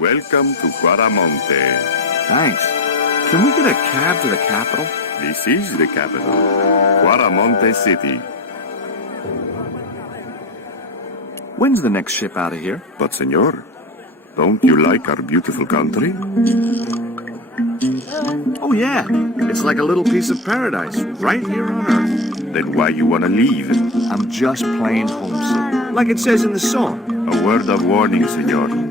Welcome to Quaramonte. Thanks. Can we get a cab to the capital? This is the capital, Quaramonte City. When's the next ship out of here? But, senor, don't you like our beautiful country? Oh, yeah. It's like a little piece of paradise right here on Earth. Then why you wanna leave? I'm just plain homesick. Like it says in the song. A word of warning, senor.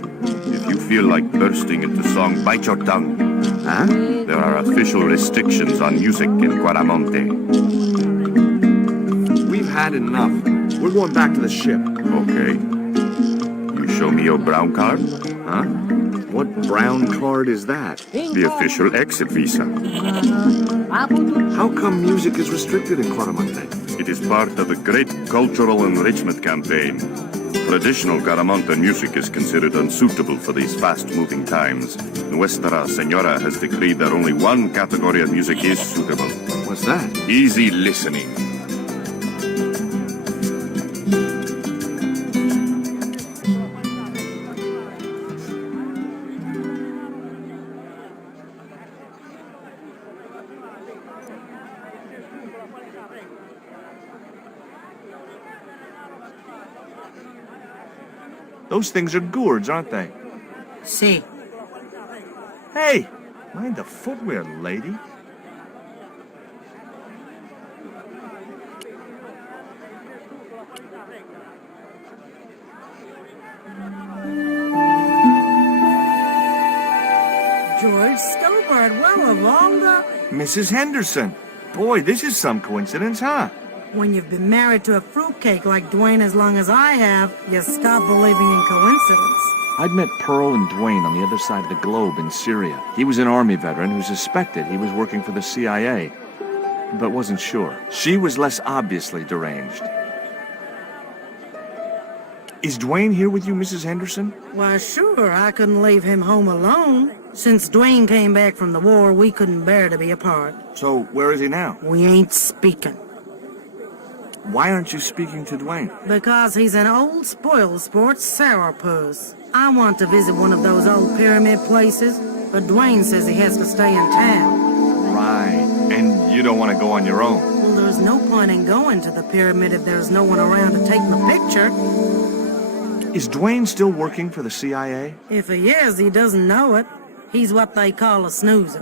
If you feel like bursting into song, bite your tongue. Huh? There are official restrictions on music in Quaramonte. We've had enough. We're going back to the ship. Okay. You show me your brown card? Huh? What brown card is that? The official exit visa. How come music is restricted in Quaramonte? It is part of a great cultural enrichment campaign. Traditional Quaramonte music is considered unsuitable for these fast-moving times. Nuestra Señora has decreed that only one category of music is suitable. What's that? Easy listening. Those things are gourds, aren't they? See. Hey! Mind the footwear, lady. George Stobart, well, of all the... Mrs. Henderson. Boy, this is some coincidence, huh? When you've been married to a fruitcake like Dwayne as long as I have, you stop believing in coincidence. I'd met Pearl and Dwayne on the other side of the globe in Syria. He was an Army veteran who suspected he was working for the CIA, but wasn't sure. She was less obviously deranged. Is Dwayne here with you, Mrs. Henderson? Why, sure, I couldn't leave him home alone. Since Dwayne came back from the war, we couldn't bear to be apart. So, where is he now? We ain't speaking. Why aren't you speaking to Dwayne? Because he's an old spoil sport sourpuss. I want to visit one of those old pyramid places, but Dwayne says he has to stay in town. Right. And you don't want to go on your own? Well, there's no point in going to the pyramid if there's no one around to take the picture. Is Dwayne still working for the CIA? If he is, he doesn't know it. He's what they call a snoozer.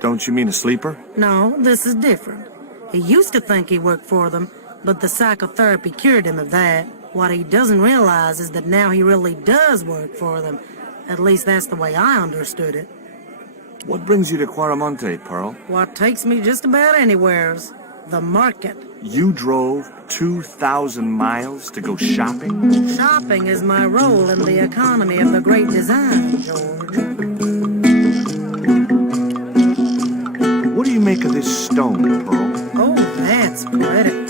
Don't you mean a sleeper? No, this is different. He used to think he worked for them, but the psychotherapy cured him of that. What he doesn't realize is that now he really does work for them. At least that's the way I understood it. What brings you to Quaramonte, Pearl? What takes me just about anywheres. The market. You drove 2,000 miles to go shopping? Shopping is my role in the economy of the great design, George. What do you make of this stone, Pearl? Oh, that's pretty.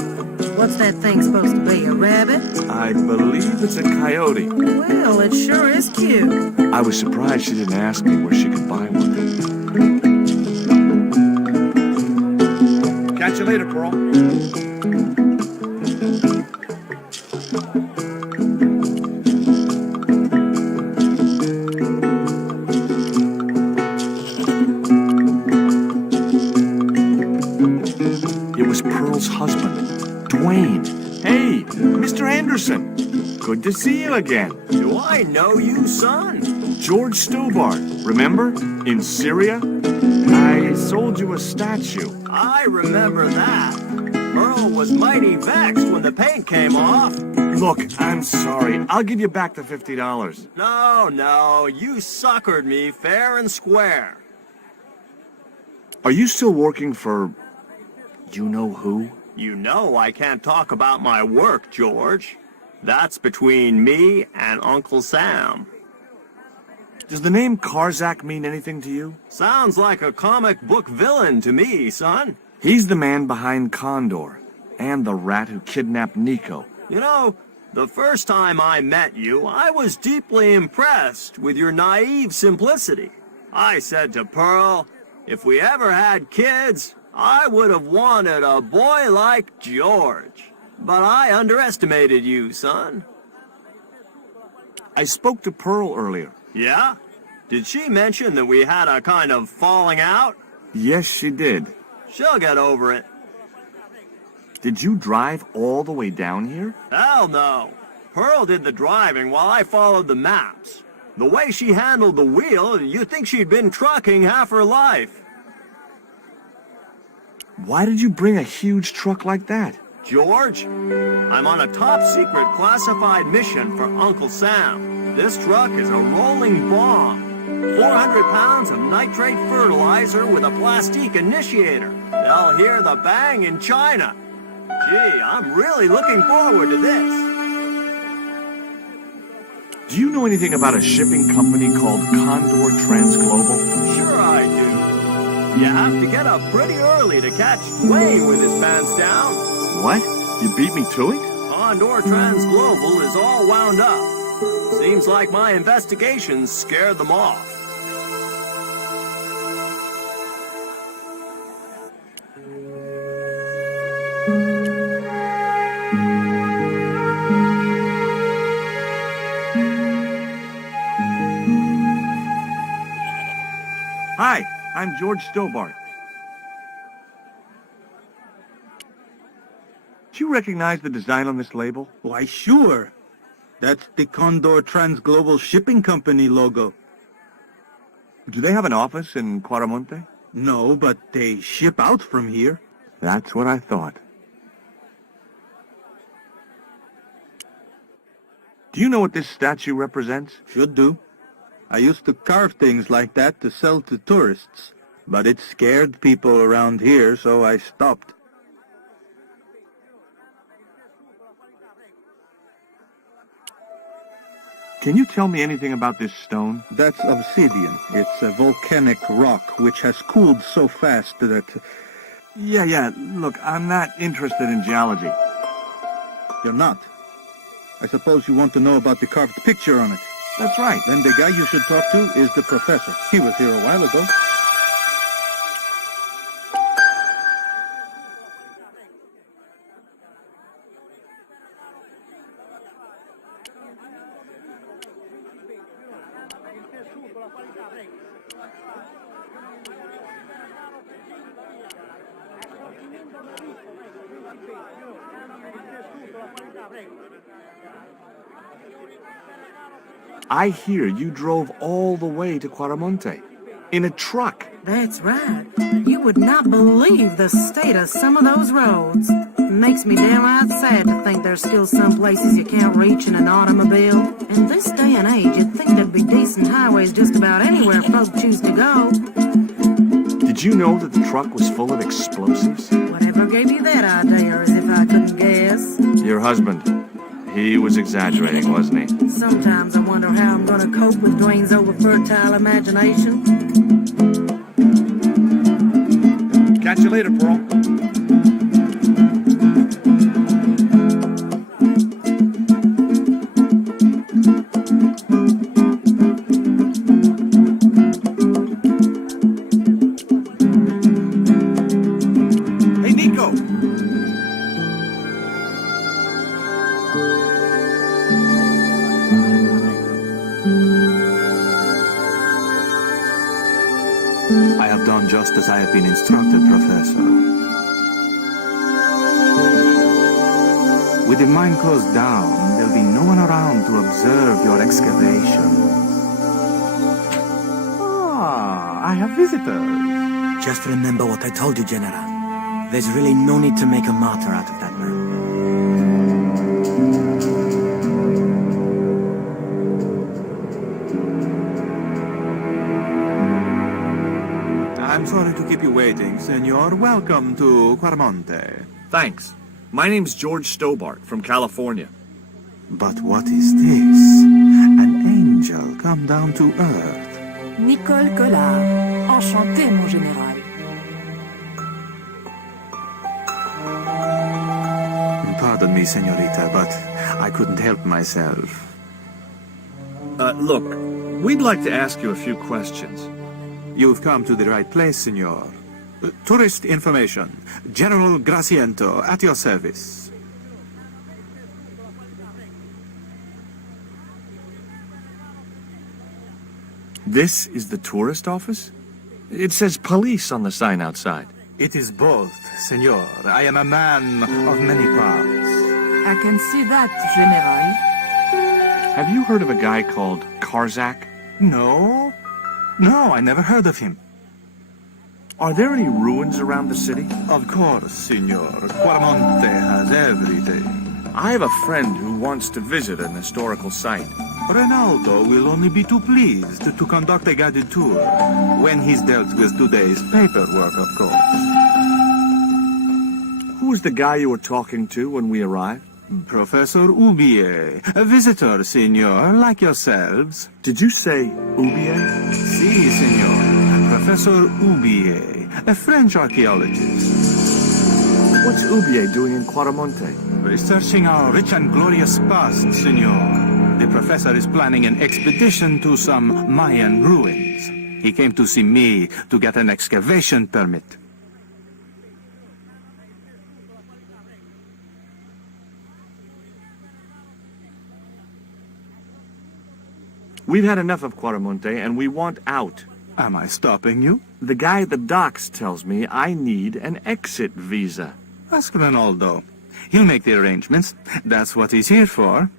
What's that thing supposed to be, a rabbit? I believe it's a coyote. Well, it sure is cute. I was surprised she didn't ask me where she could buy one. Catch you later, Pearl. It was Pearl's husband, Dwayne. Hey, Mr. Anderson. Good to see you again. Do I know you, son? George Stobart, remember? In Syria? I sold you a statue. I remember that. Earl was mighty vexed when the paint came off. Look, I'm sorry. I'll give you back the $50. No, you suckered me fair and square. Are you still working for... you know who? You know I can't talk about my work, George. That's between me and Uncle Sam. Does the name Karzak mean anything to you? Sounds like a comic book villain to me, son. He's the man behind Condor, and the rat who kidnapped Nico. You know, the first time I met you, I was deeply impressed with your naive simplicity. I said to Pearl, if we ever had kids, I would have wanted a boy like George. But I underestimated you, son. I spoke to Pearl earlier. Yeah? Did she mention that we had a kind of falling out? Yes, she did. She'll get over it. Did you drive all the way down here? Hell no. Pearl did the driving while I followed the maps. The way she handled the wheel, you'd think she'd been trucking half her life. Why did you bring a huge truck like that? George, I'm on a top-secret classified mission for Uncle Sam. This truck is a rolling bomb. 400 pounds of nitrate fertilizer with a plastique initiator. They'll hear the bang in China. Gee, I'm really looking forward to this. Do you know anything about a shipping company called Condor Transglobal? Sure I do. You have to get up pretty early to catch Dwayne with his pants down. What? You beat me to it? Condor Transglobal is all wound up. Seems like my investigations scared them off. Hi, I'm George Stobart. Do you recognize the design on this label? Why, sure. That's the Condor Transglobal Shipping Company logo. Do they have an office in Quaramonte? No, but they ship out from here. That's what I thought. Do you know what this statue represents? Should do. I used to carve things like that to sell to tourists, but it scared people around here, so I stopped. Can you tell me anything about this stone? That's obsidian. It's a volcanic rock which has cooled so fast that... Yeah. Look, I'm not interested in geology. You're not. I suppose you want to know about the carved picture on it. That's right. Then the guy you should talk to is the professor. He was here a while ago. I hear you drove all the way to Quaramonte in a truck. That's right. You would not believe the state of some of those roads. It makes me downright sad to think there's still some places you can't reach in an automobile. In this day and age, you'd think there'd be decent highways just about anywhere folk choose to go. Did you know that the truck was full of explosives? Whatever gave you that idea, as if I couldn't guess? Your husband. He was exaggerating, wasn't he? Sometimes I wonder how I'm gonna cope with Dwayne's over-fertile imagination. Catch you later, Pearl. Hey, Nico! I have done just as I have been instructed, Professor. With the mine closed down, there'll be no one around to observe your excavation. Ah, I have visitors. Just remember what I told you, General. There's really no need to make a martyr out of that man. I'm sorry to keep you waiting, Senor. Welcome to Quaramonte. Thanks. My name's George Stobart from California. But what is this? An angel come down to earth. Nicole Collard. Enchanté, mon général. Pardon me, Senorita, but I couldn't help myself. Look, we'd like to ask you a few questions. You've come to the right place, Senor. Tourist information. General Graciento, at your service. This is the tourist office? It says police on the sign outside. It is both, senor. I am a man of many parts. I can see that, General. Have you heard of a guy called Karzak? No? No, I never heard of him. Are there any ruins around the city? Of course, senor. Quaramonte has everything. I have a friend who wants to visit an historical site. Ronaldo will only be too pleased to conduct a guided tour when he's dealt with today's paperwork, of course. Who was the guy you were talking to when we arrived? Professor Oubier, a visitor, senor, like yourselves. Did you say Oubier? Si, senor. Professor Oubier, a French archaeologist. What's Oubier doing in Quaramonte? Researching our rich and glorious past, senor. The professor is planning an expedition to some Mayan ruins. He came to see me to get an excavation permit. We've had enough of Quaramonte, and we want out. Am I stopping you? The guy at the docks tells me I need an exit visa. Ask Ronaldo. He'll make the arrangements. That's what he's here for.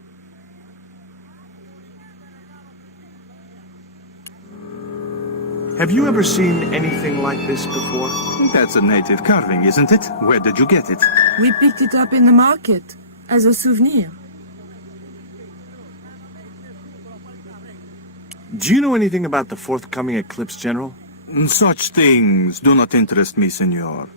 Have you ever seen anything like this before? That's a native carving, isn't it? Where did you get it? We picked it up in the market as a souvenir. Do you know anything about the forthcoming eclipse, General? Such things do not interest me, senor.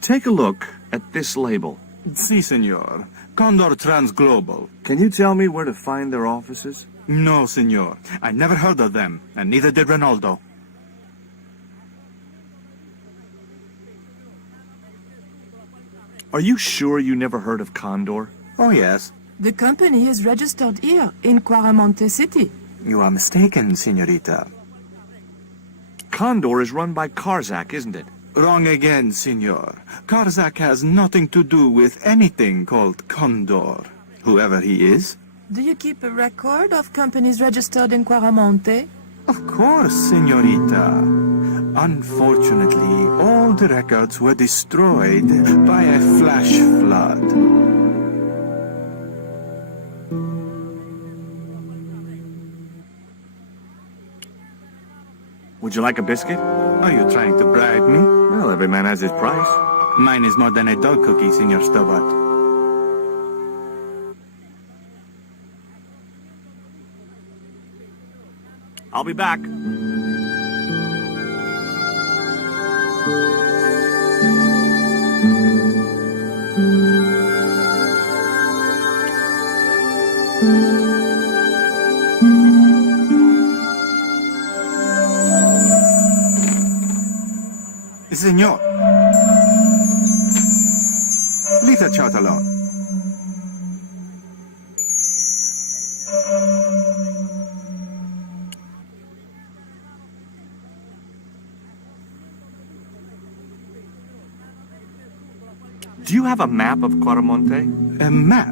Take a look at this label. Si, senor. Condor Transglobal. Can you tell me where to find their offices? No, senor. I never heard of them, and neither did Ronaldo. Are you sure you never heard of Condor? Oh, yes. The company is registered here in Quaramonte City. You are mistaken, senorita. Condor is run by Karzak, isn't it? Wrong again, senor. Karzak has nothing to do with anything called Condor, whoever he is. Do you keep a record of companies registered in Quaramonte? Of course, senorita. Unfortunately, all the records were destroyed by a flash flood. Would you like a biscuit? Are you trying to bribe me? Well, every man has his price. Mine is more than a dog cookie, Senor Stobart. I'll be back. Senor. Leave the child alone. Do you have a map of Quaramonte? A map?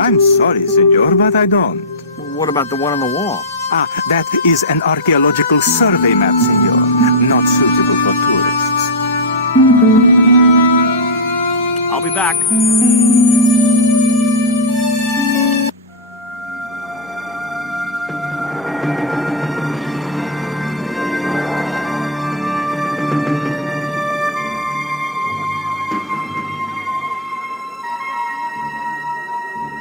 I'm sorry, senor, but I don't. What about the one on the wall? Ah, that is an archaeological survey map, senor. Not suitable for tourists. I'll be back.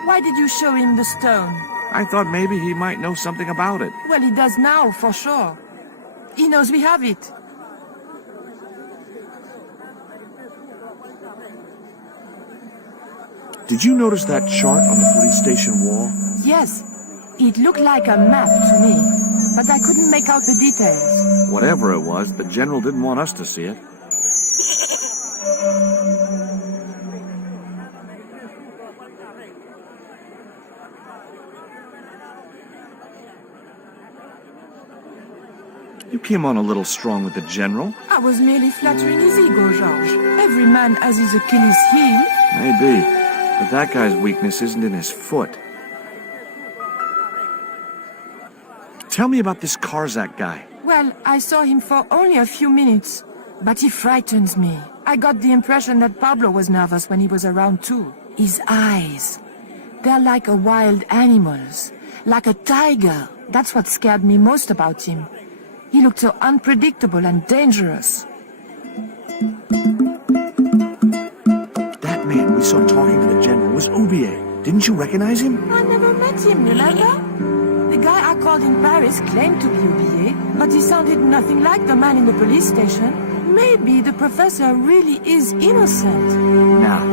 Why did you show him the stone? I thought maybe he might know something about it. Well, he does now, for sure. He knows we have it. Did you notice that chart on the police station wall? Yes, it looked like a map to me, but I couldn't make out the details. Whatever it was, the general didn't want us to see it. You came on a little strong with the general. I was merely flattering his ego, Georges. Every man has his Achilles heel. Maybe, but that guy's weakness isn't in his foot. Tell me about this Karzak guy. Well, I saw him for only a few minutes, but he frightens me. I got the impression that Pablo was nervous when he was around too. His eyes, they're like a wild animal's, like a tiger. That's what scared me most about him. He looked so unpredictable and dangerous. That man we saw talking to the general was Ubier. Didn't you recognize him? I never met him, remember? The guy I called in Paris claimed to be Ubier, but he sounded nothing like the man in the police station. Maybe the professor really is innocent. Nah,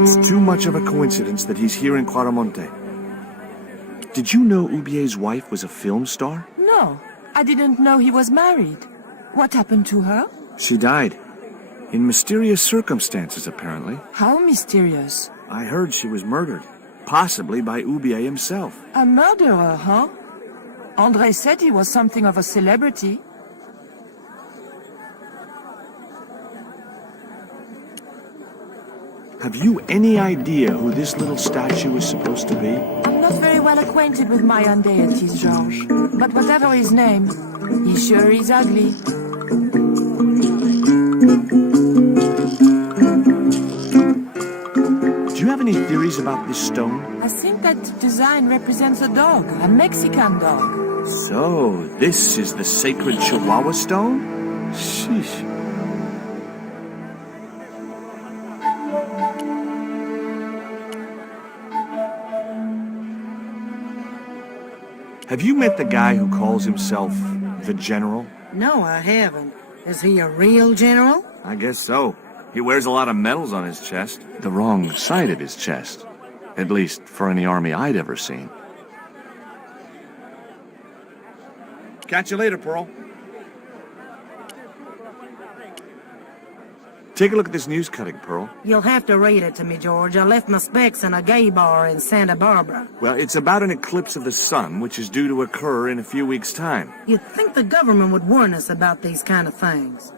it's too much of a coincidence that he's here in Quaramonte. Did you know Ubier's wife was a film star? No, I didn't know he was married. What happened to her? She died. In mysterious circumstances, apparently. How mysterious. I heard she was murdered. Possibly by Ubier himself. A murderer, huh? André said he was something of a celebrity. Have you any idea who this little statue is supposed to be? I'm not very well acquainted with Mayan deities, Georges. But whatever his name, he sure is ugly. Do you have any theories about this stone? I think that design represents a dog, a Mexican dog. So, this is the sacred Chihuahua stone? Sheesh. Have you met the guy who calls himself the General? No, I haven't. Is he a real general? I guess so. He wears a lot of medals on his chest. The wrong side of his chest. At least for any army I'd ever seen. Catch you later, Pearl. Take a look at this news cutting, Pearl. You'll have to read it to me, George. I left my specs in a gay bar in Santa Barbara. Well, it's about an eclipse of the sun, which is due to occur in a few weeks' time. You'd think the government would warn us about these kind of things.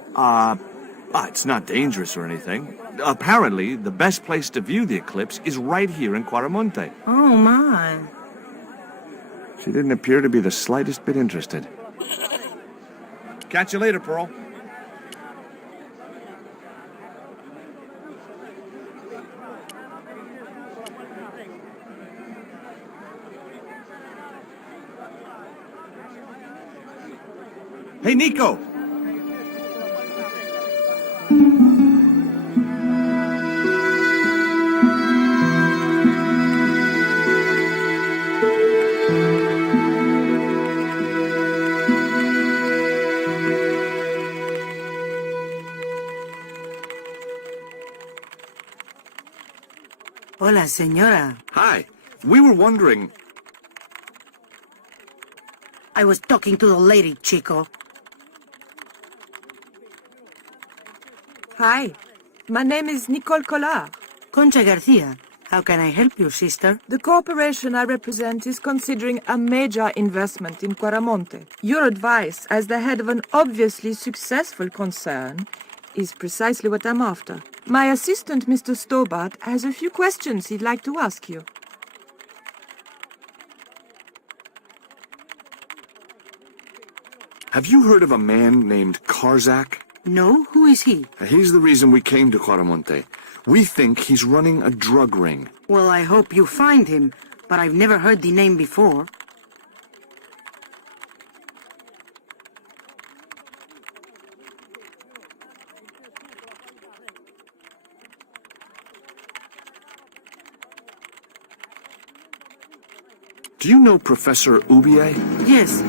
It's not dangerous or anything. Apparently, the best place to view the eclipse is right here in Quaramonte. Oh, my. She didn't appear to be the slightest bit interested. Catch you later, Pearl. Hey, Nico! Hola, señora. Hi. We were wondering... I was talking to the lady, Chico. Hi, my name is Nicole Collard. Concha Garcia. How can I help you, sister? The corporation I represent is considering a major investment in Quaramonte. Your advice, as the head of an obviously successful concern, is precisely what I'm after. My assistant, Mr. Stobart, has a few questions he'd like to ask you. Have you heard of a man named Karzak? No? Who is he? He's the reason we came to Quaramonte. We think he's running a drug ring. Well, I hope you find him, but I've never heard the name before. Do you know Professor Ubier? Yes.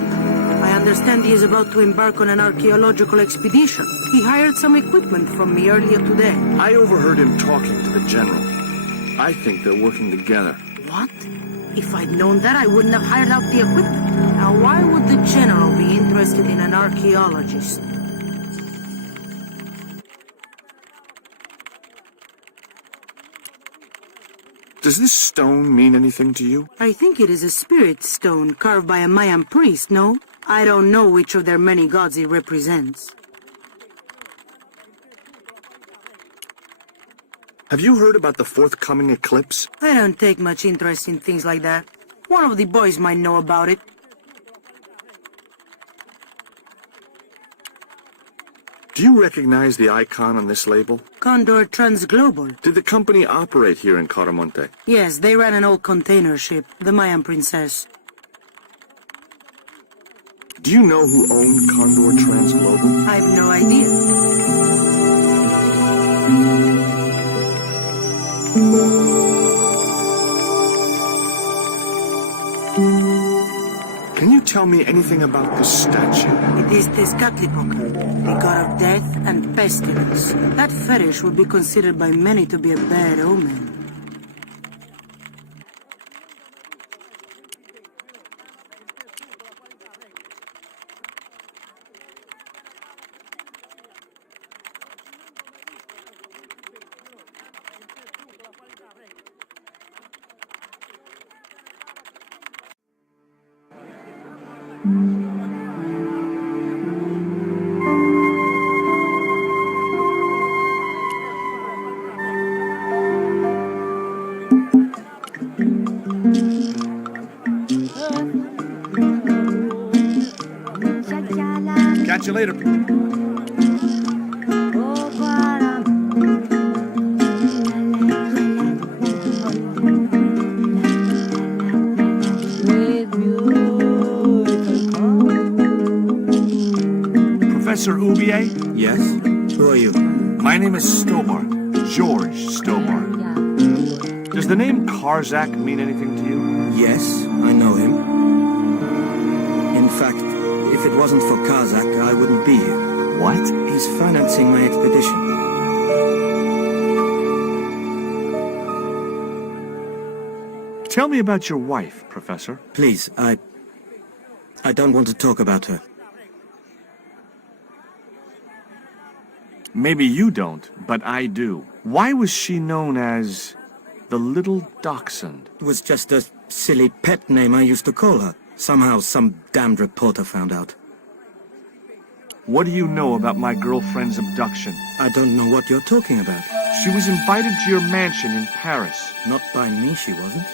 I understand he is about to embark on an archaeological expedition. He hired some equipment from me earlier today. I overheard him talking to the general. I think they're working together. What? If I'd known that, I wouldn't have hired out the equipment. Now, why would the general be interested in an archaeologist? Does this stone mean anything to you? I think it is a spirit stone carved by a Mayan priest, no? I don't know which of their many gods it represents. Have you heard about the forthcoming eclipse? I don't take much interest in things like that. One of the boys might know about it. Do you recognize the icon on this label? Condor Transglobal. Did the company operate here in Quaramonte? Yes, they ran an old container ship, the Mayan Princess. Do you know who owned Condor Transglobal? I have no idea. Can you tell me anything about this statue? It is Tezcatlipoca, the god of death and pestilence. That fetish would be considered by many to be a bad omen. Catch you later. Professor Ubier? Yes? Who are you? My name is Stobart. George Stobart. Does the name Karzak mean anything to you? Yes, I know him. In fact, if it wasn't for Kazakh, I wouldn't be here. What? He's financing my expedition. Tell me about your wife, Professor. Please, I don't want to talk about her. Maybe you don't, but I do. Why was she known as the Little Dachshund? It was just a silly pet name I used to call her. Somehow some damned reporter found out. What do you know about my girlfriend's abduction? I don't know what you're talking about. She was invited to your mansion in Paris. Not by me, she wasn't.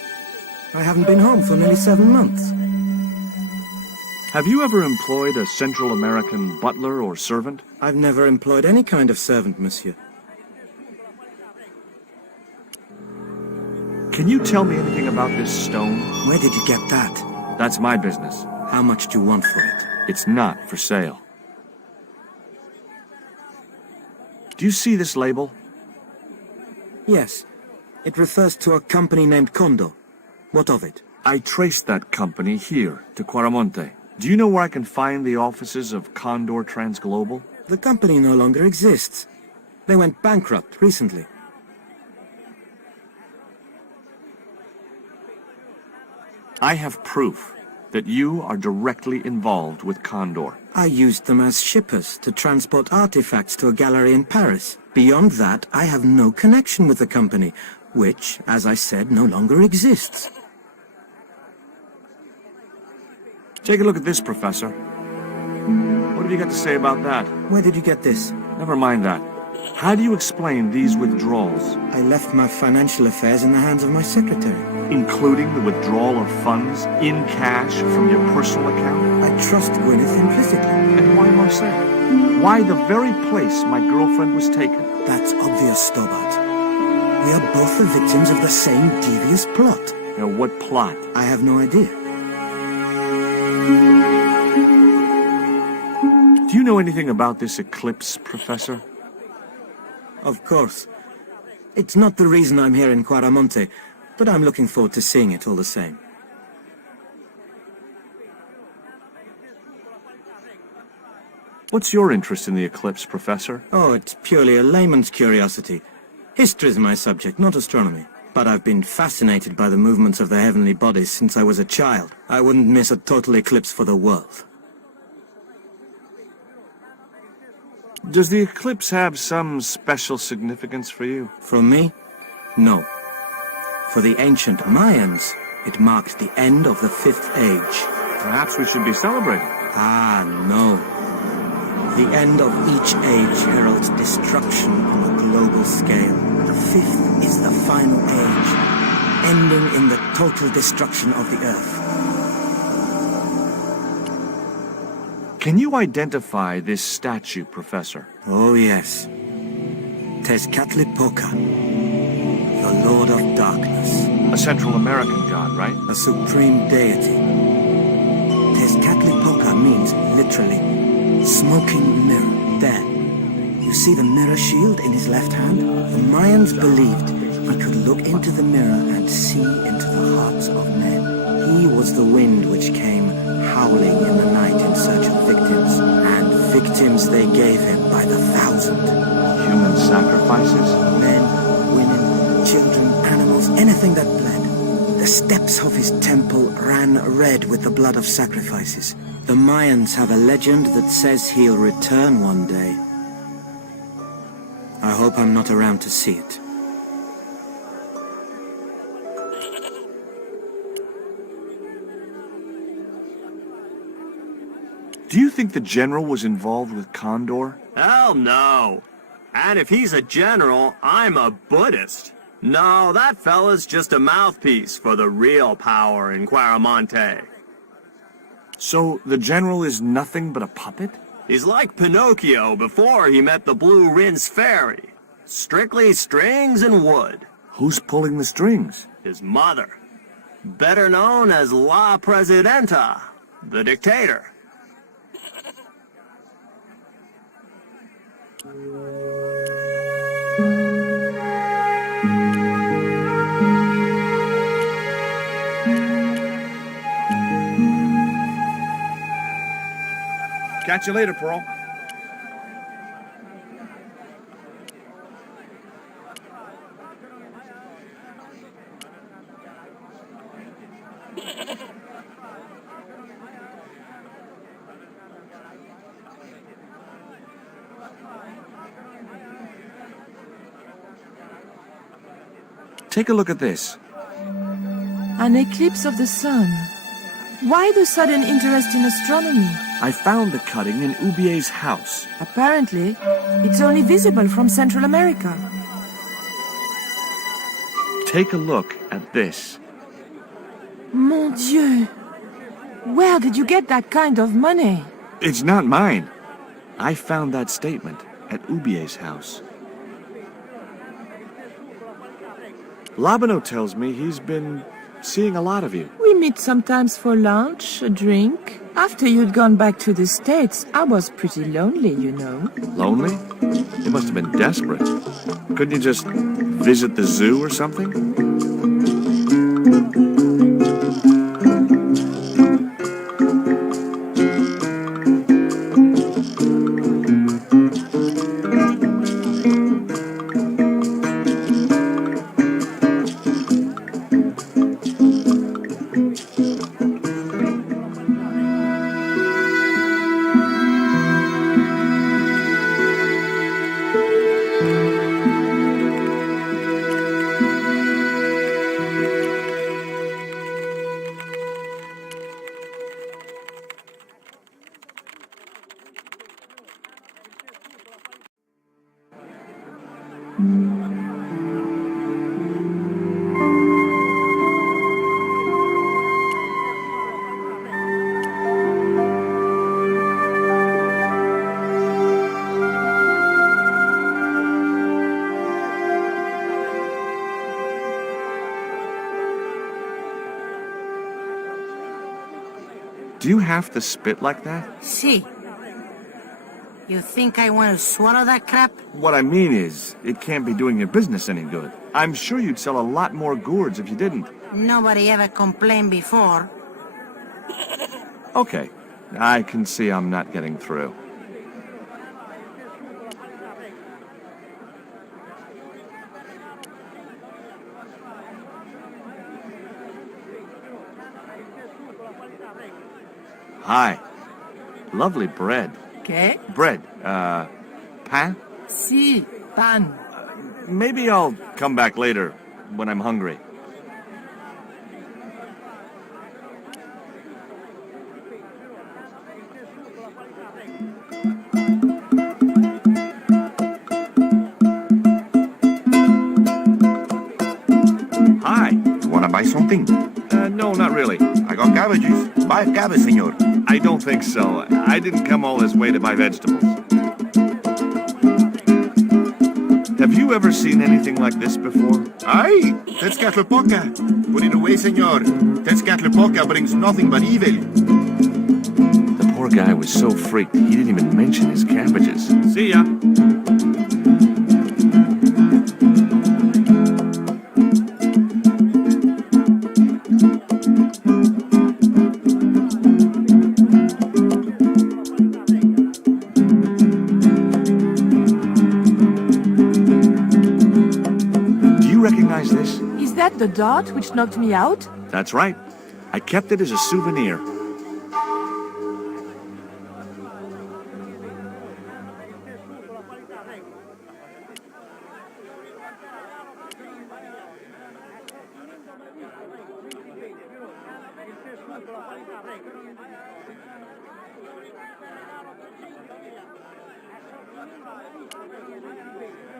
I haven't been home for nearly 7 months. Have you ever employed a Central American butler or servant? I've never employed any kind of servant, monsieur. Can you tell me anything about this stone? Where did you get that? That's my business. How much do you want for it? It's not for sale. Do you see this label? Yes. It refers to a company named Condor. What of it? I traced that company here to Quaramonte. Do you know where I can find the offices of Condor Transglobal? The company no longer exists. They went bankrupt recently. I have proof that you are directly involved with Condor. I used them as shippers to transport artifacts to a gallery in Paris. Beyond that, I have no connection with the company, which, as I said, no longer exists. Take a look at this, Professor. What have you got to say about that? Where did you get this? Never mind that. How do you explain these withdrawals? I left my financial affairs in the hands of my secretary. Including the withdrawal of funds in cash from your personal account? I trust Gwyneth implicitly. And why Marseille? Why the very place my girlfriend was taken? That's obvious, Stobart. We are both the victims of the same devious plot. Now, what plot? I have no idea. Do you know anything about this eclipse, Professor? Of course. It's not the reason I'm here in Quaramonte, but I'm looking forward to seeing it all the same. What's your interest in the eclipse, Professor? Oh, it's purely a layman's curiosity. History's my subject, not astronomy. But I've been fascinated by the movements of the heavenly bodies since I was a child. I wouldn't miss a total eclipse for the world. Does the eclipse have some special significance for you? From me? No. For the ancient Mayans, it marked the end of the 5th age. Perhaps we should be celebrating. Ah, no. The end of each age heralds destruction on a global scale. The 5th is the final age, ending in the total destruction of the Earth. Can you identify this statue, Professor? Oh, yes. Tezcatlipoca, the Lord of Darkness. A Central American god, right? A supreme deity. Tezcatlipoca means, literally, smoking mirror. There. You see the mirror shield in his left hand? The Mayans believed he could look into the mirror and see into the hearts of men. He was the wind which came howling in the night in search of victims, and victims they gave him by the thousand. Human sacrifices? Men, women, children, animals, anything that bled. The steps of his temple ran red with the blood of sacrifices. The Mayans have a legend that says he'll return one day. I hope I'm not around to see it. Do you think the general was involved with Condor? Hell no. And if he's a general, I'm a Buddhist. No, that fella's just a mouthpiece for the real power in Quaramonte. So the general is nothing but a puppet? He's like Pinocchio before he met the Blue Rinse Fairy. Strictly strings and wood. Who's pulling the strings? His mother. Better known as La Presidenta, the dictator. Catch you later, Pearl. Take a look at this. An eclipse of the sun. Why the sudden interest in astronomy? I found the cutting in Ubier's house. Apparently, it's only visible from Central America. Take a look at this. Mon Dieu! Where did you get that kind of money? It's not mine. I found that statement at Ubier's house. Labano tells me he's been seeing a lot of you. We meet sometimes for lunch, a drink. After you'd gone back to the States, I was pretty lonely, you know. Lonely? You must have been desperate. Couldn't you just visit the zoo or something? Do you have to spit like that? See. You think I want to swallow that crap? What I mean is, it can't be doing your business any good. I'm sure you'd sell a lot more gourds if you didn't. Nobody ever complained before. Okay, I can see I'm not getting through. Hi. Lovely bread. ¿Qué? Bread, pan? Sí, pan. Maybe I'll come back later when I'm hungry. Hi, wanna buy something? No, not really. I got cabbages. Buy 5 cabas, senor. I don't think so. I didn't come all this way to buy vegetables. Have you ever seen anything like this before? Aye, Tezcatlipoca. Put it away, senor. Tezcatlipoca brings nothing but evil. The poor guy was so freaked, he didn't even mention his cabbages. See ya. Recognize this? Is that the dart which knocked me out? That's right. I kept it as a souvenir.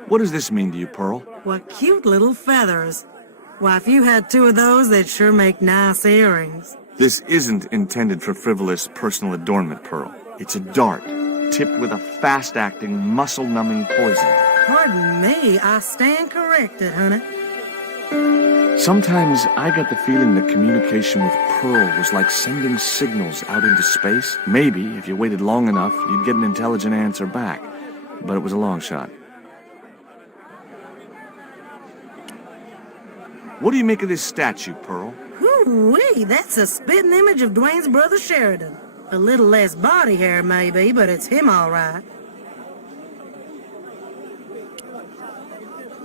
What does this mean to you, Pearl? What cute little feathers. Why, if you had 2 of those, they'd sure make nice earrings. This isn't intended for frivolous personal adornment, Pearl. It's a dart, tipped with a fast-acting, muscle-numbing poison. Pardon me, I stand corrected, honey. Sometimes I get the feeling that communication with Pearl was like sending signals out into space. Maybe, if you waited long enough, you'd get an intelligent answer back. But it was a long shot. What do you make of this statue, Pearl? Whoo-wee, that's a spitting image of Dwayne's brother Sheridan. A little less body hair, maybe, but it's him all right.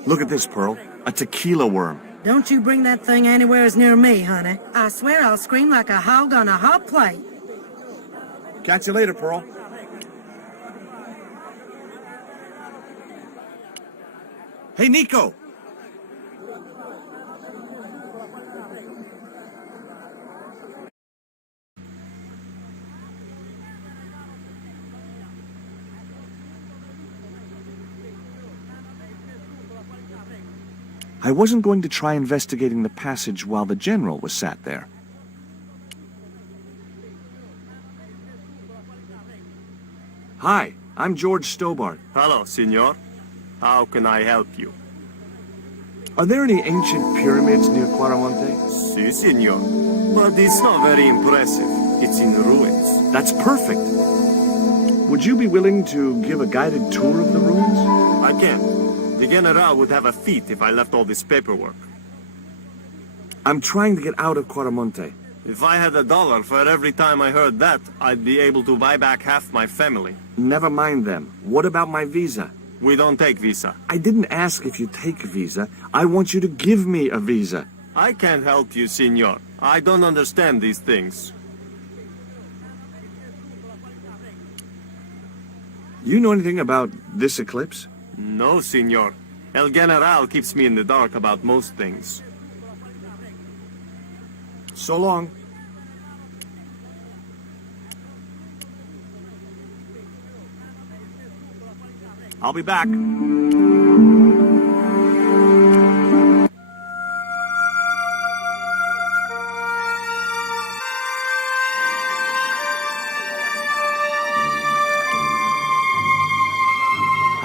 Look at this, Pearl. A tequila worm. Don't you bring that thing anywhere near me, honey. I swear I'll scream like a hog on a hot plate. Catch you later, Pearl. Hey, Nico! I wasn't going to try investigating the passage while the general was sat there. Hi, I'm George Stobart. Hello, senor. How can I help you? Are there any ancient pyramids near Quaramonte? Si, senor. But it's not very impressive. It's in ruins. That's perfect. Would you be willing to give a guided tour of the ruins? I can. The General would have a fit if I left all this paperwork. I'm trying to get out of Quaramonte. If I had $1 for every time I heard that, I'd be able to buy back half my family. Never mind them. What about my visa? We don't take visa. I didn't ask if you take a visa. I want you to give me a visa. I can't help you, senor. I don't understand these things. You know anything about this eclipse? No, senor. El General keeps me in the dark about most things. So long. I'll be back.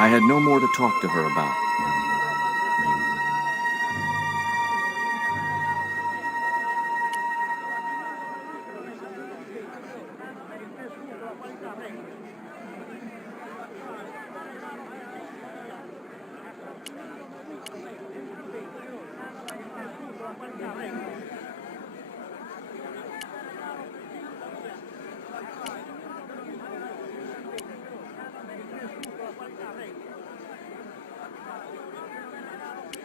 I had no more to talk to her about.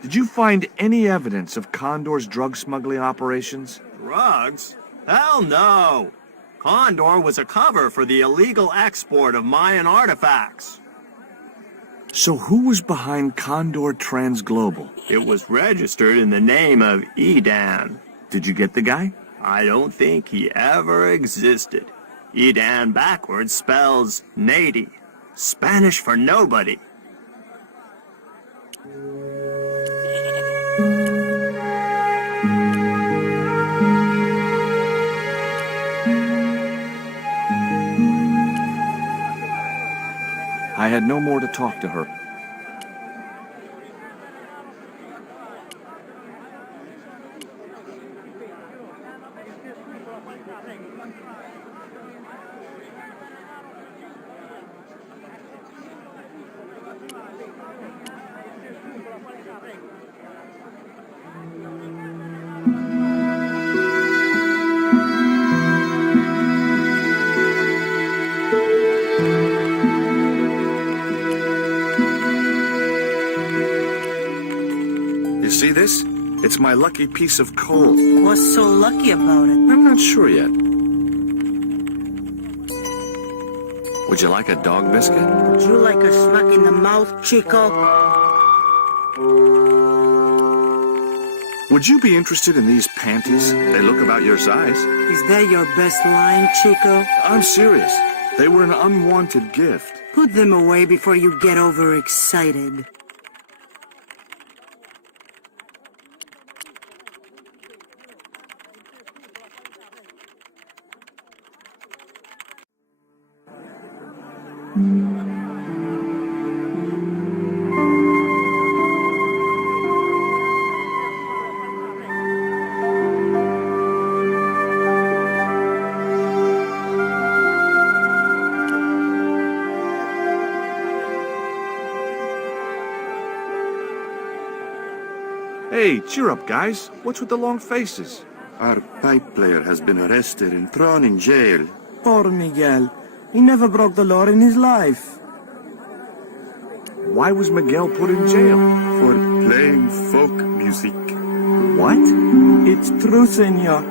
Did you find any evidence of Condor's drug smuggling operations? Drugs? Hell no! Condor was a cover for the illegal export of Mayan artifacts. So who was behind Condor Transglobal? It was registered in the name of Edan. Did you get the guy? I don't think he ever existed. Edan backwards spells Nady, Spanish for nobody. I had no more to talk to her. You see this? It's my lucky piece of coal. What's so lucky about it? I'm not sure yet. Would you like a dog biscuit? Would you like a smack in the mouth, Chico? Would you be interested in these panties? They look about your size. Is that your best line, Chico? I'm serious. They were an unwanted gift. Put them away before you get overexcited. Hey, cheer up, guys. What's with the long faces? Our pipe player has been arrested and thrown in jail. Poor Miguel. He never broke the law in his life. Why was Miguel put in jail? For playing folk music. What? It's true, senor.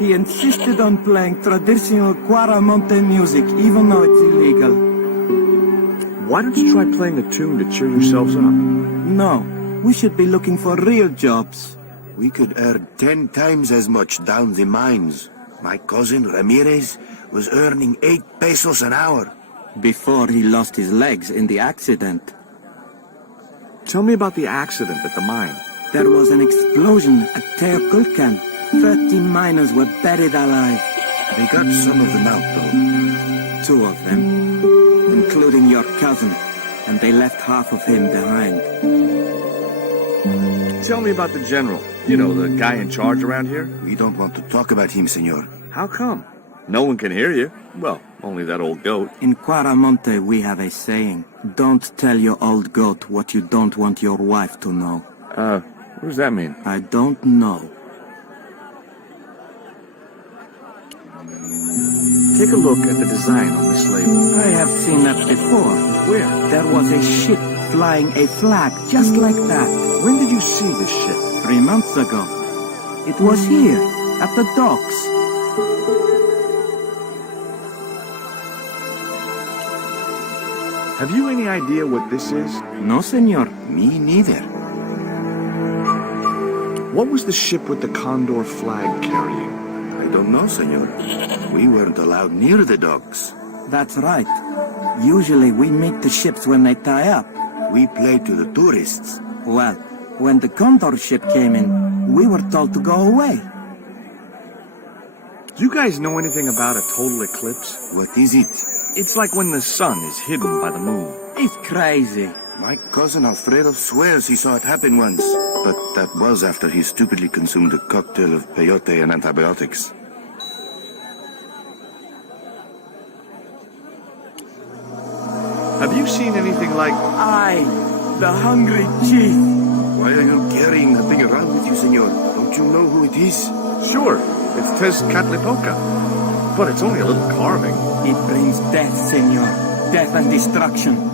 He insisted on playing traditional Quaramonte music, even though it's illegal. Why don't you try playing a tune to cheer yourselves up? No, we should be looking for real jobs. We could earn 10 times as much down the mines. My cousin Ramirez was earning 8 pesos an hour. Before he lost his legs in the accident. Tell me about the accident at the mine. There was an explosion at Teoculcan. 30 miners were buried alive. They got some of them out, though. 2 of them, including your cousin, and they left half of him behind. Tell me about the general. You know, the guy in charge around here. We don't want to talk about him, senor. How come? No one can hear you. Well, only that old goat. In Quaramonte, we have a saying. Don't tell your old goat what you don't want your wife to know. What does that mean? I don't know. Take a look at the design on this label. I have seen that before. Where? There was a ship flying a flag just like that. When did you see this ship? 3 months ago. It was here, at the docks. Have you any idea what this is? No, senor. Me neither. What was the ship with the condor flag carrying? I don't know, senor. We weren't allowed near the docks. That's right. Usually we meet the ships when they tie up. We play to the tourists. Well, when the condor ship came in, we were told to go away. Do you guys know anything about a total eclipse? What is it? It's like when the sun is hidden by the moon. It's crazy. My cousin Alfredo swears he saw it happen once. But that was after he stupidly consumed a cocktail of peyote and antibiotics. Have you seen anything like... I, the hungry chief. Why are you carrying that thing around with you, senor? Don't you know who it is? Sure, it's Tezcatlipoca. But it's only a little carving. It brings death, senor. Death and destruction.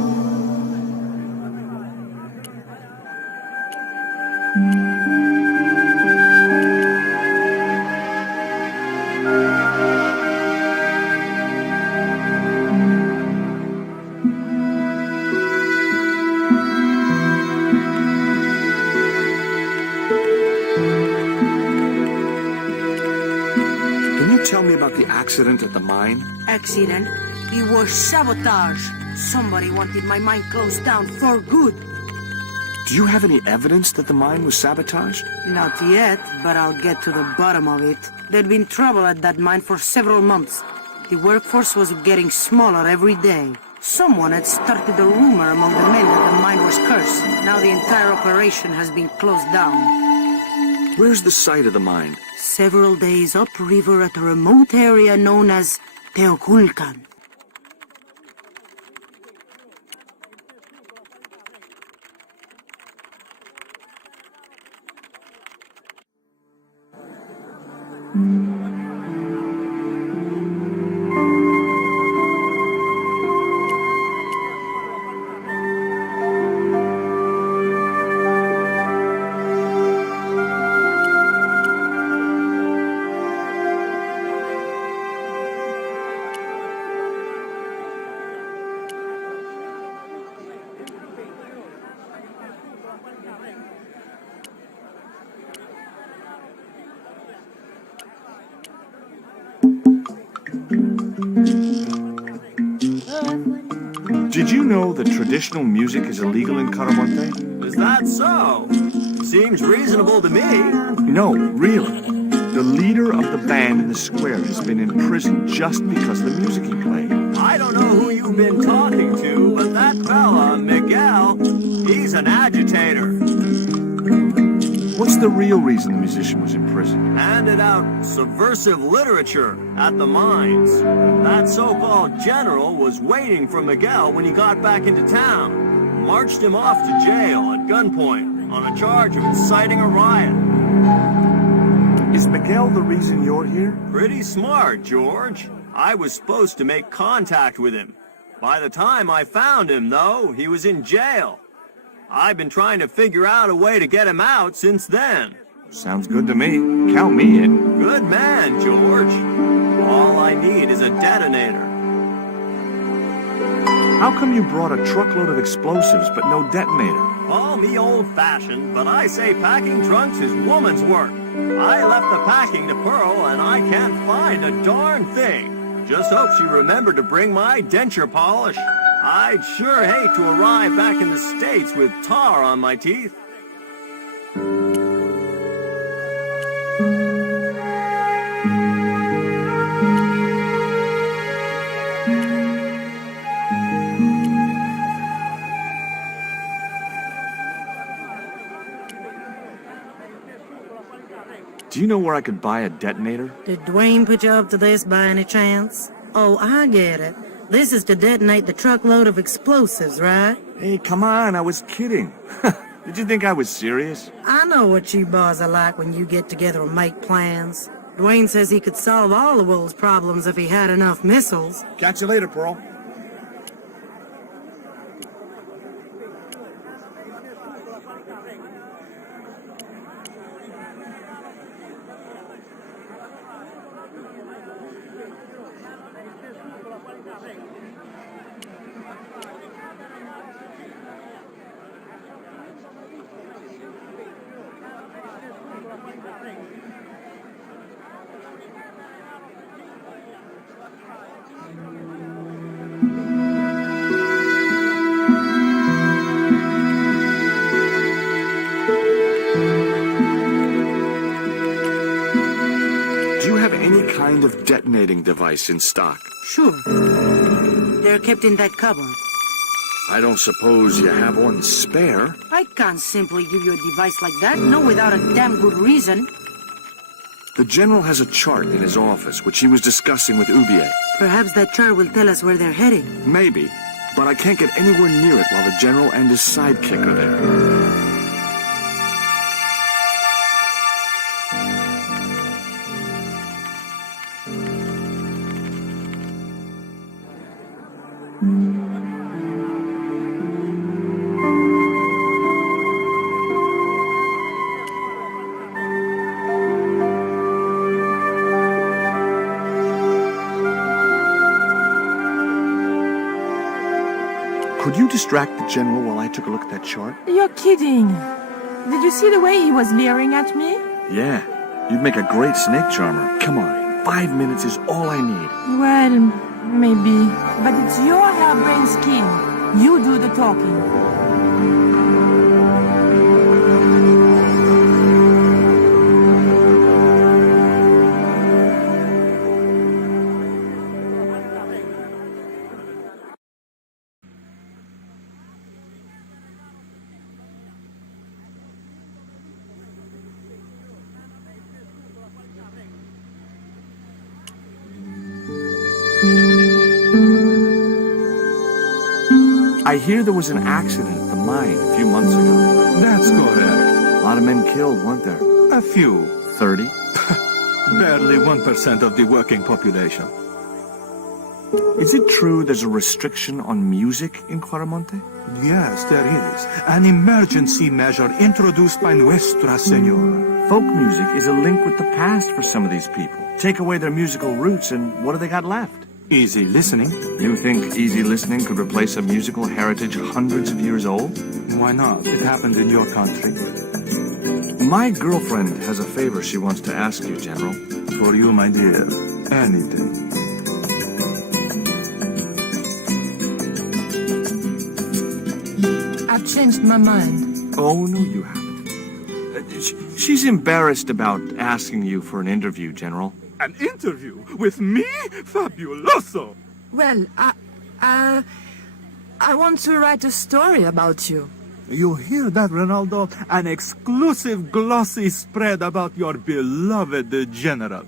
Tell me about the accident at the mine. Accident? It was sabotage. Somebody wanted my mine closed down for good. Do you have any evidence that the mine was sabotaged? Not yet, but I'll get to the bottom of it. There'd been trouble at that mine for several months. The workforce was getting smaller every day. Someone had started a rumor among the men that the mine was cursed. Now the entire operation has been closed down. Where's the site of the mine? Several days upriver at a remote area known as Teoculcan. Did you know that traditional music is illegal in Quaramonte? Is that so? Seems reasonable to me. No, really. The leader of the band in the square has been in prison just because of the music he played. I don't know who you've been talking to, but that fella, Miguel, he's an agitator. What's the real reason the musician was in prison? Handed out subversive literature at the mines. That so-called general was waiting for Miguel when he got back into town. Marched him off to jail at gunpoint on a charge of inciting a riot. Is Miguel the reason you're here? Pretty smart, George. I was supposed to make contact with him. By the time I found him, though, he was in jail. I've been trying to figure out a way to get him out since then. Sounds good to me. Count me in. Good man, George. All I need is a detonator. How come you brought a truckload of explosives but no detonator? Call me old-fashioned, but I say packing trunks is woman's work. I left the packing to Pearl, and I can't find a darn thing. Just hope she remembered to bring my denture polish. I'd sure hate to arrive back in the States with tar on my teeth. Do you know where I could buy a detonator? Did Dwayne put you up to this by any chance? Oh, I get it. This is to detonate the truckload of explosives, right? Hey, come on, I was kidding. Did you think I was serious? I know what you boys are like when you get together and make plans. Dwayne says he could solve all the world's problems if he had enough missiles. Catch you later, Pearl. Kind of detonating device in stock? Sure. They're kept in that cupboard. I don't suppose you have one spare? I can't simply give you a device like that, no without a damn good reason. The general has a chart in his office, which he was discussing with Ubier. Perhaps that chart will tell us where they're heading. Maybe, but I can't get anywhere near it while the general and his sidekick are there. Could you distract the general while I took a look at that chart? You're kidding. Did you see the way he was leering at me? Yeah, you'd make a great snake charmer. Come on, 5 minutes is all I need. Well, maybe. But it's your harebrained scheme. You do the talking. I hear there was an accident at the mine a few months ago. That's correct. A lot of men killed, weren't there? A few. 30? Barely 1% of the working population. Is it true there's a restriction on music in Quaramonte? Yes, there is. An emergency measure introduced by Nuestra Senora. Folk music is a link with the past for some of these people. Take away their musical roots and what do they got left? Easy listening. You think easy listening could replace a musical heritage hundreds of years old? Why not? It happened in your country. My girlfriend has a favor she wants to ask you, General. For you, my dear. Anything. I've changed my mind. Oh, no, you haven't. She's embarrassed about asking you for an interview, General. An interview with me? Fabuloso! Well, I want to write a story about you. You hear that, Ronaldo? An exclusive glossy spread about your beloved general.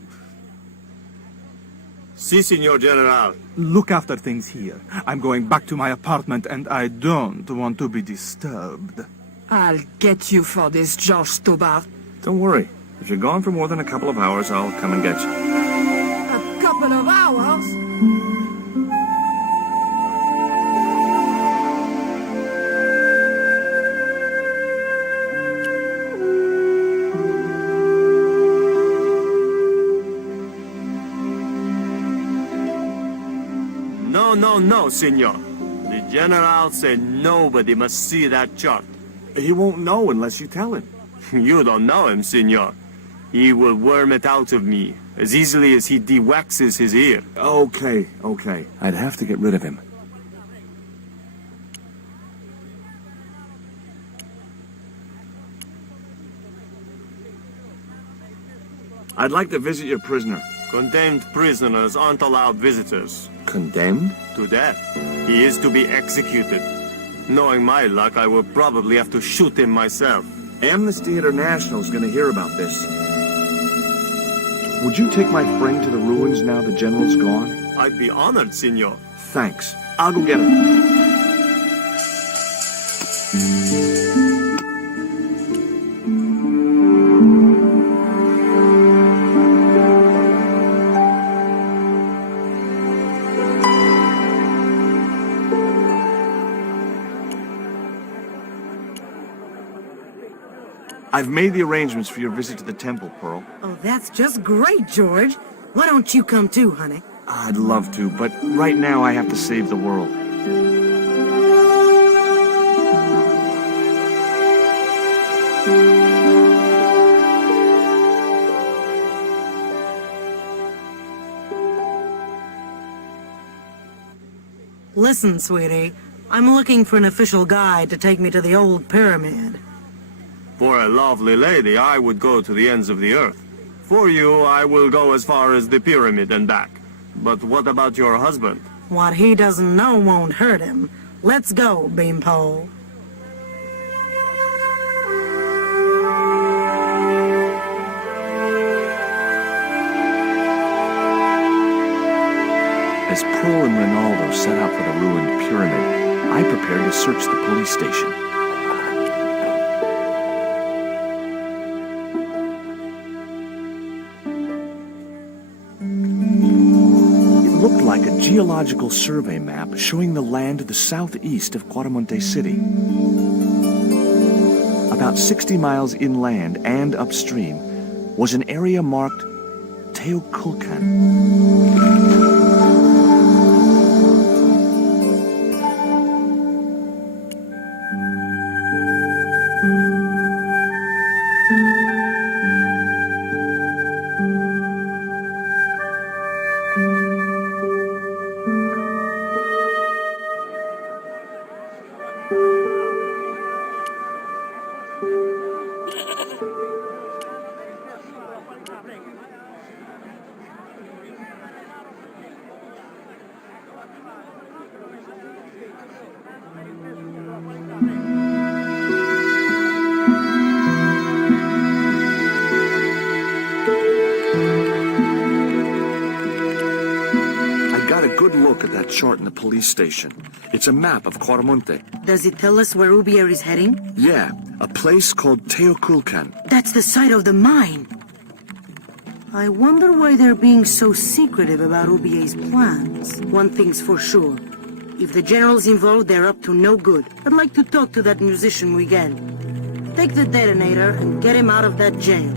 Si, Signor General. Look after things here. I'm going back to my apartment and I don't want to be disturbed. I'll get you for this, George Stobart. Don't worry. If you're gone for more than a couple of hours, I'll come and get you. A couple of hours? No, Signor. The General said nobody must see that chart. He won't know unless you tell him. You don't know him, Signor. He will worm it out of me as easily as he de-waxes his ear. Okay. I'd have to get rid of him. I'd like to visit your prisoner. Condemned prisoners aren't allowed visitors. Condemned? To death. He is to be executed. Knowing my luck, I will probably have to shoot him myself. Amnesty International's gonna hear about this. Would you take my friend to the ruins now the General's gone? I'd be honored, Signor. Thanks. I'll go get him. I've made the arrangements for your visit to the temple, Pearl. Oh, that's just great, George. Why don't you come too, honey? I'd love to, but right now I have to save the world. Listen, sweetie. I'm looking for an official guide to take me to the old pyramid. For a lovely lady, I would go to the ends of the earth. For you, I will go as far as the pyramid and back. But what about your husband? What he doesn't know won't hurt him. Let's go, Beanpole. As Pearl and Ronaldo set out for the ruined pyramid, I prepared to search the police station. Like a geological survey map showing the land to the southeast of Quaramonte City. About 60 miles inland and upstream was an area marked Teoculcan. chart in the police station. It's a map of Quaramonte. Does it tell us where Ubier is heading? Yeah, a place called Teoculcan. That's the site of the mine. I wonder why they're being so secretive about Ubier's plans. One thing's for sure. If the general's involved, they're up to no good. I'd like to talk to that musician Wigan. Take the detonator and get him out of that jail.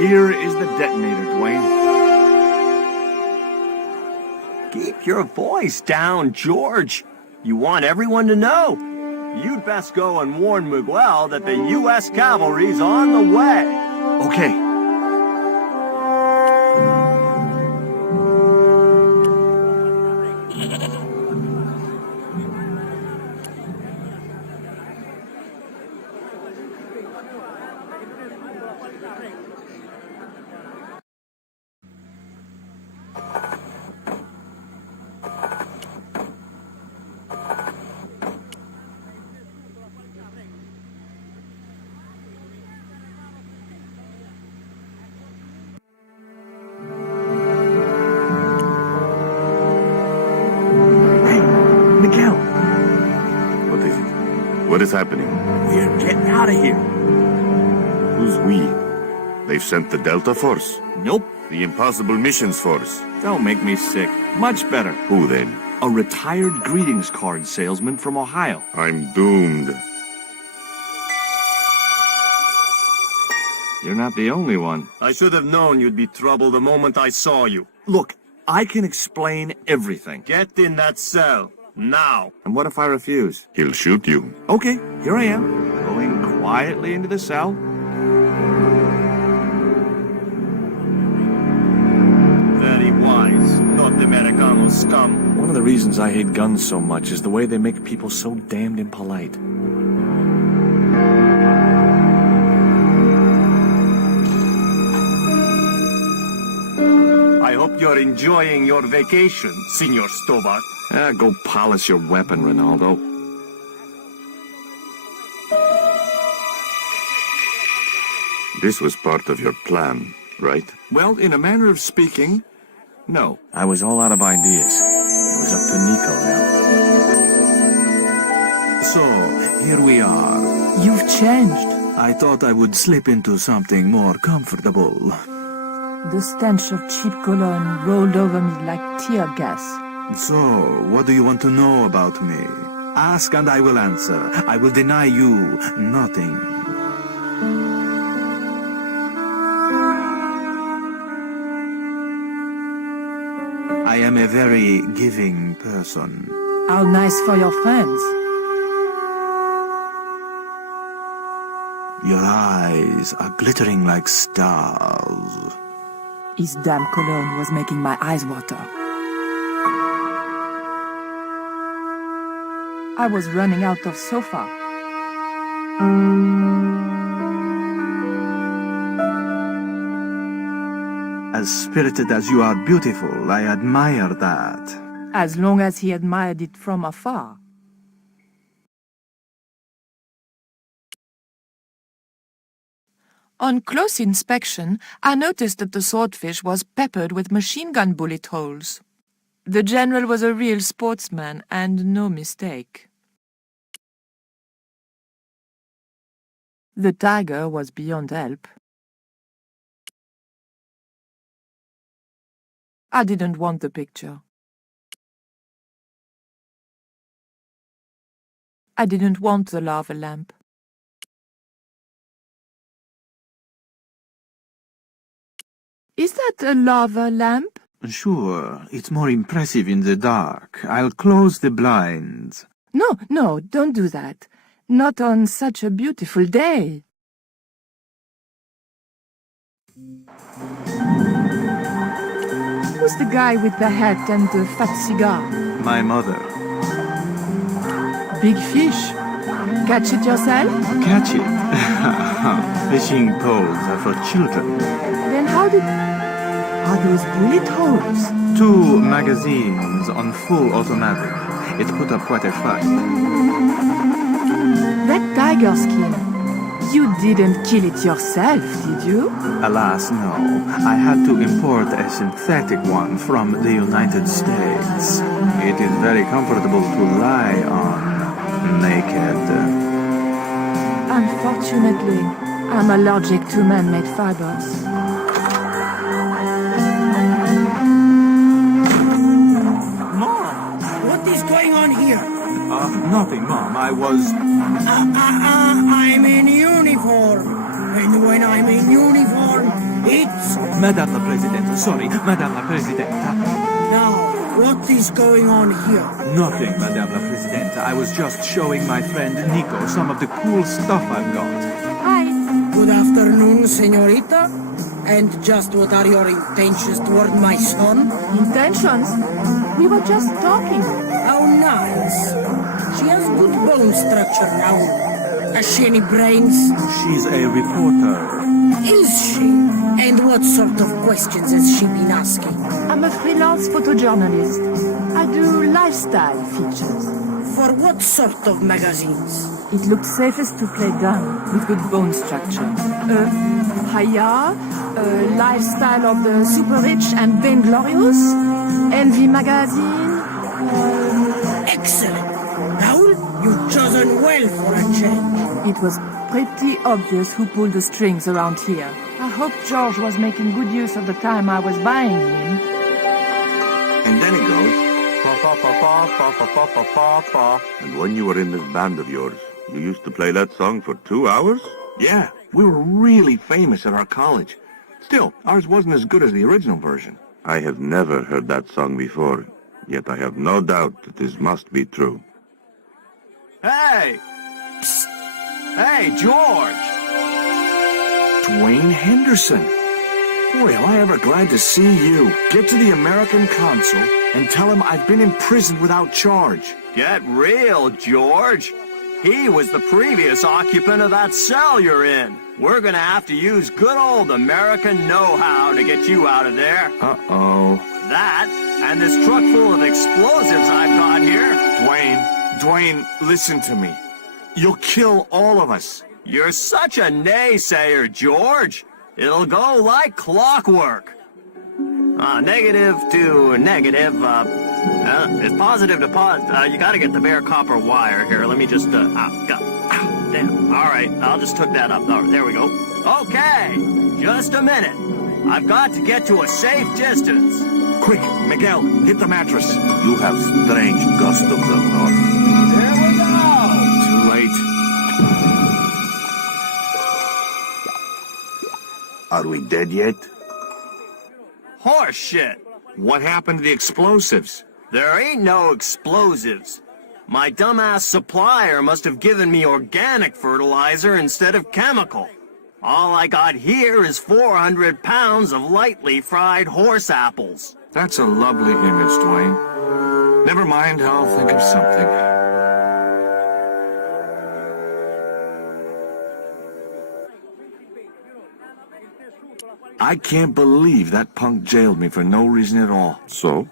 Here is the detonator, Dwayne. Keep your voice down, George. You want everyone to know. You'd best go and warn Miguel that the U.S. cavalry's on the way. Okay. Miguel, What is it? What is happening? we're getting out of here. Who's we? They've sent the Delta Force? Nope. The Impossible Missions Force? Don't make me sick. Much better. Who then? A retired greetings card salesman from Ohio. I'm doomed. You're not the only one. I should have known you'd be trouble the moment I saw you. Look, I can explain everything. Get in that cell. Now. And what if I refuse? He'll shoot you. Okay, here I am, going quietly into the cell. Very wise. Not the Americano scum. One of the reasons I hate guns so much is the way they make people so damned impolite. I hope you're enjoying your vacation, Senor Stobart. Go polish your weapon, Ronaldo. This was part of your plan, right? Well, in a manner of speaking, no. I was all out of ideas. It was up to Nico now. So, here we are. You've changed. I thought I would slip into something more comfortable. The stench of cheap cologne rolled over me like tear gas. So, what do you want to know about me? Ask and I will answer. I will deny you nothing. I am a very giving person. How nice for your friends. Your eyes are glittering like stars. His damn cologne was making my eyes water. I was running out of sofa. As spirited as you are beautiful, I admire that. As long as he admired it from afar. On close inspection, I noticed that the swordfish was peppered with machine gun bullet holes. The general was a real sportsman, and no mistake. The tiger was beyond help. I didn't want the picture. I didn't want the lava lamp. Is that a lava lamp? Sure, it's more impressive in the dark. I'll close the blinds. No, don't do that. Not on such a beautiful day. Who's the guy with the hat and the fat cigar? My mother. Big fish. Catch it yourself? Catch it. Fishing poles are for children. Then how are those bullet holes? 2 magazines on full automatic. It put up quite a fight. That tiger skin. You didn't kill it yourself, did you? Alas, no. I had to import a synthetic one from the United States. It is very comfortable to lie on, naked. Unfortunately, I'm allergic to man-made fibers. Mom, what is going on here? Nothing, Mom. I was... I'm in uniform. And when I'm in uniform, it's... Madame la Presidente. Sorry, Madame la Presidente. Now, what is going on here? Nothing, Madame la Presidente. I was just showing my friend Nico some of the cool stuff I've got. Hi. Good afternoon, señorita. And just what are your intentions toward my son? Intentions? We were just talking. How nice. She has good bone structure now. Has she any brains? She's a reporter. Is she? And what sort of questions has she been asking? I'm a freelance photojournalist. I do lifestyle features. For what sort of magazines? It looked safest to play dumb with good bone structure. Haya, lifestyle of the super rich and vainglorious, Envy magazine. Excellent. Raoul, you've chosen well for a change. It was pretty obvious who pulled the strings around here. I hope George was making good use of the time I was buying him. And then it goes, pa pa pa pa pa pa pa pa pa pa. And when you were in this band of yours, you used to play that song for 2 hours? Yeah, we were really famous at our college. Still, ours wasn't as good as the original version. I have never heard that song before, yet I have no doubt that this must be true. Hey! Psst. Hey, George! Dwayne Henderson. Boy, am I ever glad to see you. Get to the American consul and tell him I've been imprisoned without charge. Get real, George. He was the previous occupant of that cell you're in. We're gonna have to use good old American know-how to get you out of there. Uh-oh. That, and this truck full of explosives I've got here. Dwayne, listen to me. You'll kill all of us. You're such a naysayer, George. It'll go like clockwork. Negative to negative, it's positive to positive. You gotta get the bare copper wire here. Let me just, damn. All right, I'll just hook that up. Oh, there we go. Okay, just a minute. I've got to get to a safe distance. Quick, Miguel, hit the mattress. You have strange customs up north. There we go. Too late. Are we dead yet? Horse shit. What happened to the explosives? There ain't no explosives. My dumbass supplier must have given me organic fertilizer instead of chemical. All I got here is 400 pounds of lightly fried horse apples. That's a lovely image, Dwayne. Never mind, I'll think of something. I can't believe that punk jailed me for no reason at all. So?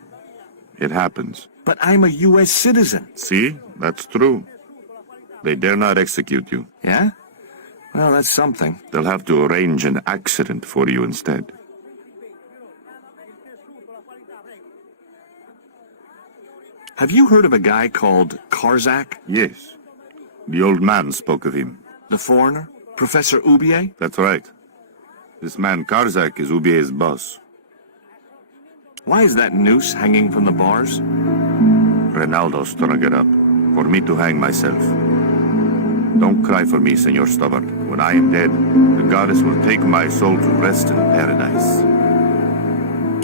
It happens. But I'm a U.S. citizen. See? That's true. They dare not execute you. Yeah? Well, that's something. They'll have to arrange an accident for you instead. Have you heard of a guy called Karzak? Yes. The old man spoke of him. The foreigner? Professor Oubier? That's right. This man Karzak is Ubier's boss. Why is that noose hanging from the bars? Ronaldo strung it up for me to hang myself. Don't cry for me, Senor Stubborn. When I am dead, the goddess will take my soul to rest in paradise.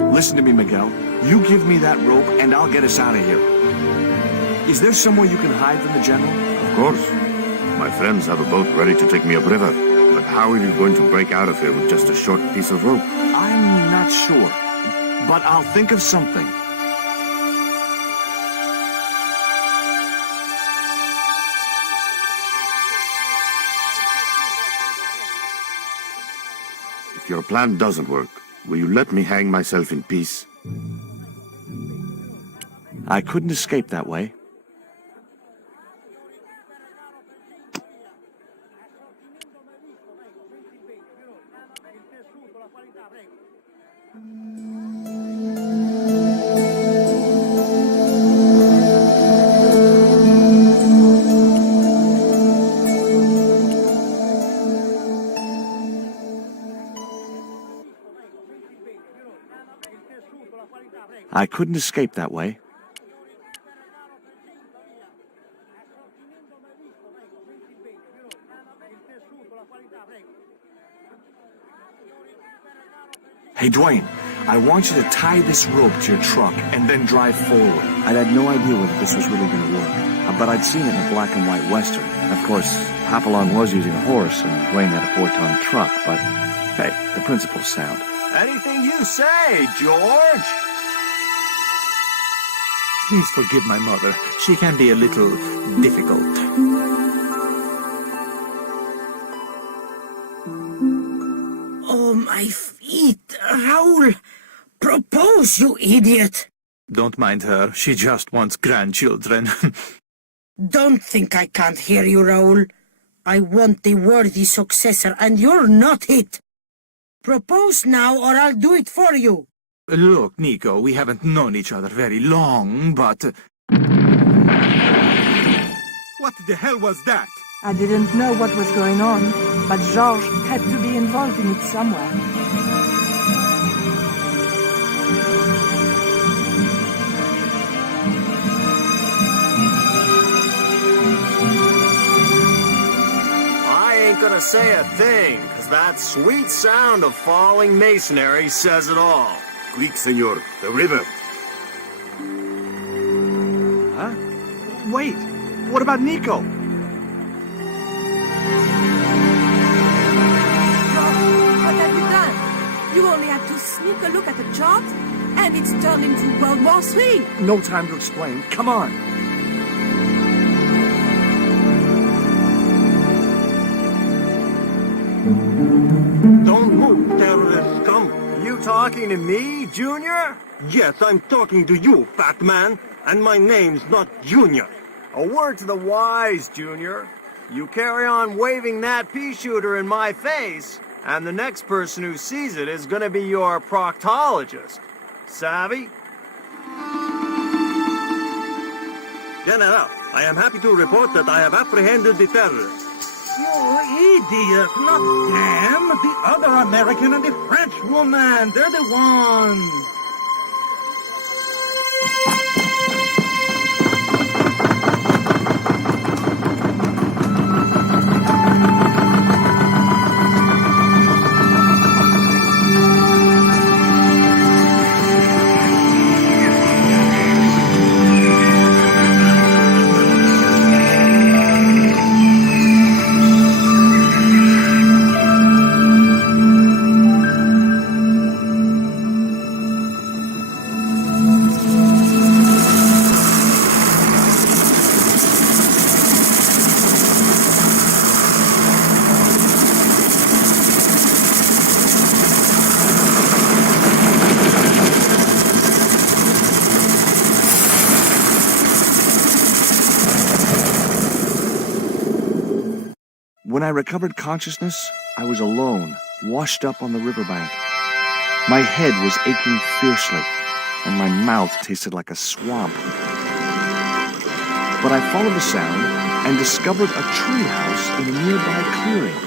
Listen to me, Miguel. You give me that rope, and I'll get us out of here. Is there somewhere you can hide from the General? Of course. My friends have a boat ready to take me upriver. But how are you going to break out of here with just a short piece of rope? I'm not sure, but I'll think of something. If your plan doesn't work, will you let me hang myself in peace? I couldn't escape that way. I couldn't escape that way. Hey, Dwayne, I want you to tie this rope to your truck and then drive forward. I'd had no idea whether this was really going to work, but I'd seen it in a black and white Western. Of course, Hopalong was using a horse, and Dwayne had a 4-ton truck, but hey, the principle's sound. Anything you say, George. Please forgive my mother. She can be a little difficult. Oh, my feet. Raoul, propose, you idiot. Don't mind her. She just wants grandchildren. Don't think I can't hear you, Raoul. I want the worthy successor, and you're not it. Propose now, or I'll do it for you. Look, Nico, we haven't known each other very long, but... What the hell was that? I didn't know what was going on, but Georges had to be involved in it somewhere. I ain't gonna say a thing, 'cause that sweet sound of falling masonry says it all. Quick, senor, the river. Huh? Wait, what about Nico? What have you done? You only had to sneak a look at the chart, and it's turned into World War III. No time to explain. Come on. Don't move, terrorist scum. You talking to me, Junior? Yes, I'm talking to you, fat man. And my name's not Junior. A word to the wise, Junior. You carry on waving that pea shooter in my face, and the next person who sees it is gonna be your proctologist. Savvy? General, I am happy to report that I have apprehended the terrorists. You idiot, not them. The other American and the French woman. They're the ones. When I recovered consciousness, I was alone, washed up on the riverbank. My head was aching fiercely, and my mouth tasted like a swamp. But I followed the sound and discovered a treehouse in a nearby clearing.